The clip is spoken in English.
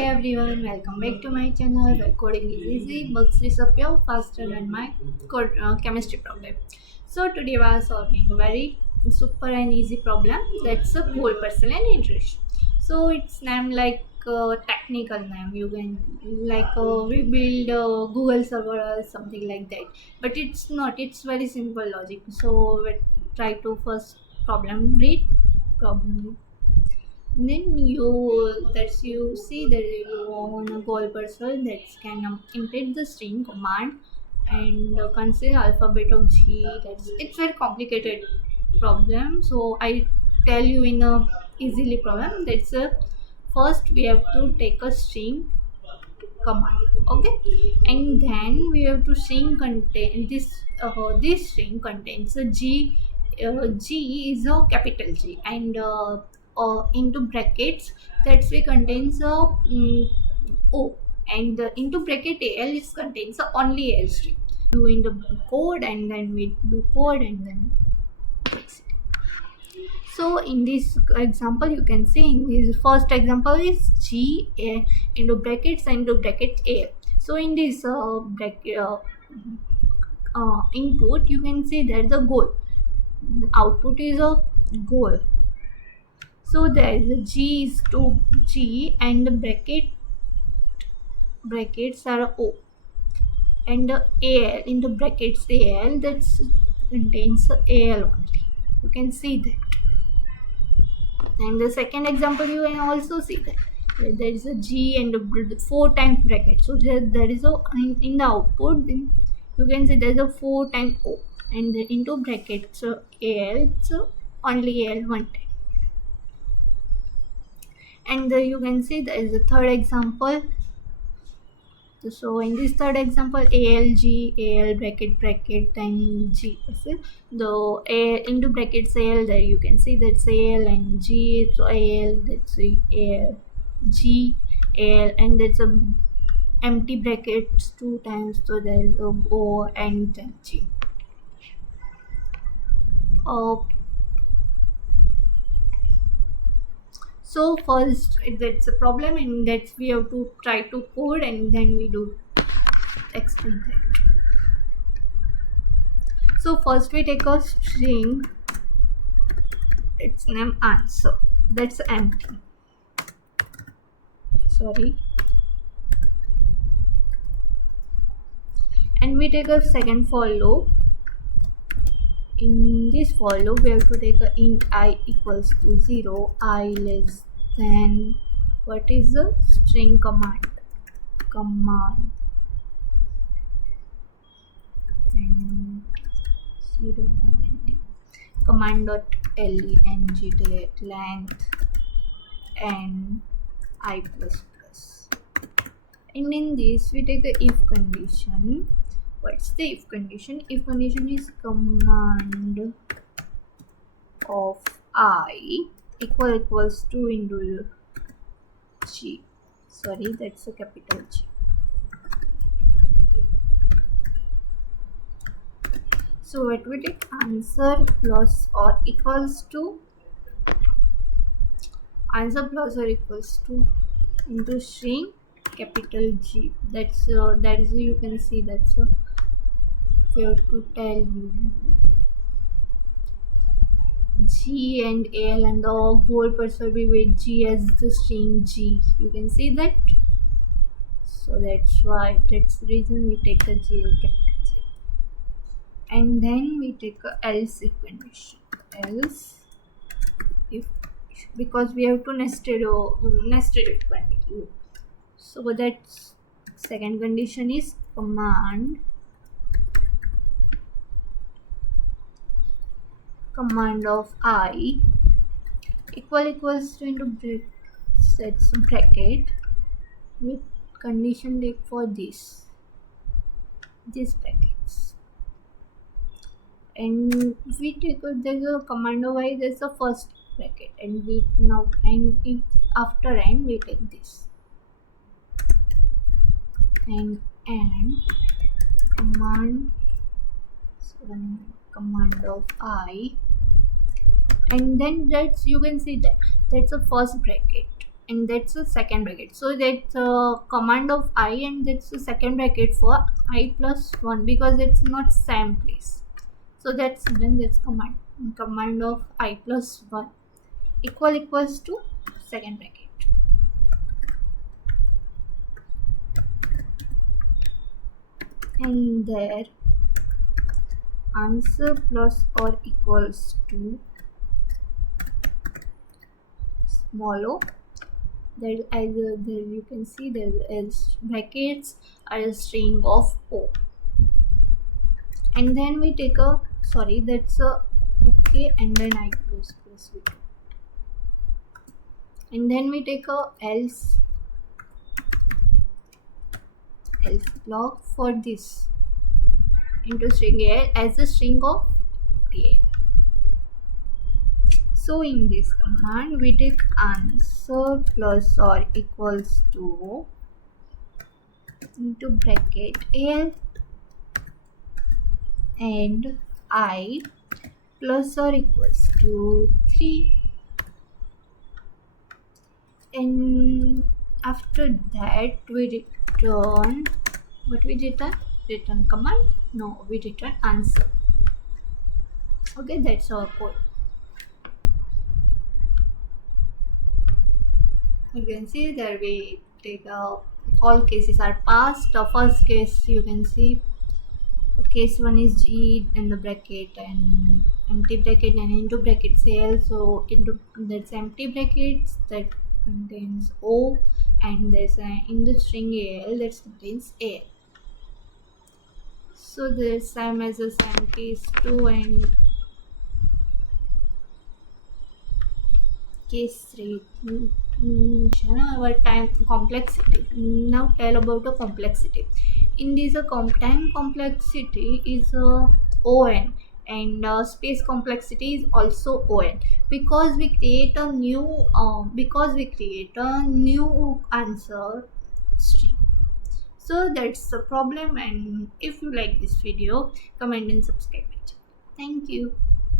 Hey everyone, welcome back to my channel where coding is easy, bugs disappear faster than my chemistry problem. So today we are solving a very super and easy problem, that's a goal parcel and interest. So it's named like technical name, you can like we build a Google server or something like that, but it's not, it's very simple logic. So we try to first problem read. Then you see that you want a goal person that can input the string command and consider alphabet of G. It's very complicated problem. So I tell you in a easily problem. That's a first we have to take a string command, okay, and then we have to string contain this string contains a G. G is a capital G, and into brackets that's we contains a O, and into bracket AL is contains a only L string. Doing the code and then we do code and then exit. So in this example, you can see in this first example is G into brackets into bracket A. So in this bracket input, you can see that the goal, the output is a goal. So there is a G is to G and the brackets are O, and the AL in the brackets AL that's contains AL only. You can see that. And the second example, you can also see that there is a G and a 4 times bracket. So there is a in the output, then you can see there is a 4 times O, and into brackets AL, so only AL one time. And you can see there is a third example. So in this third example, AL bracket and G. So A into brackets AL, there you can see that's AL and G. So AL, that's AL, G, AL, and that's a empty brackets 2 times. So there is a O and G. So first that's a problem, and that's we have to try to code and then we do explain that. So first we take a string, its name answer, that's empty, sorry, and we take a second for loop. In this for loop we have to take a int I equals to 0, I less than what is the string command and 0 command dot leng date length and I plus plus. And in this we take a if condition. What's the if condition? If condition is command of I equals to into G, sorry, that's a capital G. So what we take answer plus or equals to into string capital G. That's that is you can see that's a fair to tell you G and L and the goal parser we with G as the string G. You can see that. So that's the reason we take a G capital G. And then we take a else if condition. Else if, because we have to nested if condition. So that's second condition is command of I equals to into sets bracket with condition take for these brackets, and we take there's a command of I, there's a first bracket, and we now and if after and we take this and command of I, and then that's you can see that that's a first bracket, and that's the second bracket. So that's command of I, and that's the second bracket for I plus 1 because it's not same place. So that's command of I plus 1 equals to second bracket. And there answer plus or equals to small o. There you can see there is brackets are a string of o. And then we take a that's a okay, and then I plus v2. And then we take a else block for this into string a as a string of a. So in this command we take answer plus or equals to into bracket a and I plus or equals to 3. And after that we return what we return command, no, we return answer. Okay, that's our code. You can see that we take all cases are passed. The first case you can see case 1 is G in the bracket and empty bracket and into bracket cell. So into that's empty brackets that contains O, and there's in the string AL that contains A. So there's same as a same case 2 and case 3. Our time complexity. Now tell about the complexity. In this time complexity is on, and space complexity is also on because we create a new answer string. So that's the problem. And if you like this video, comment and subscribe my channel. Thank you.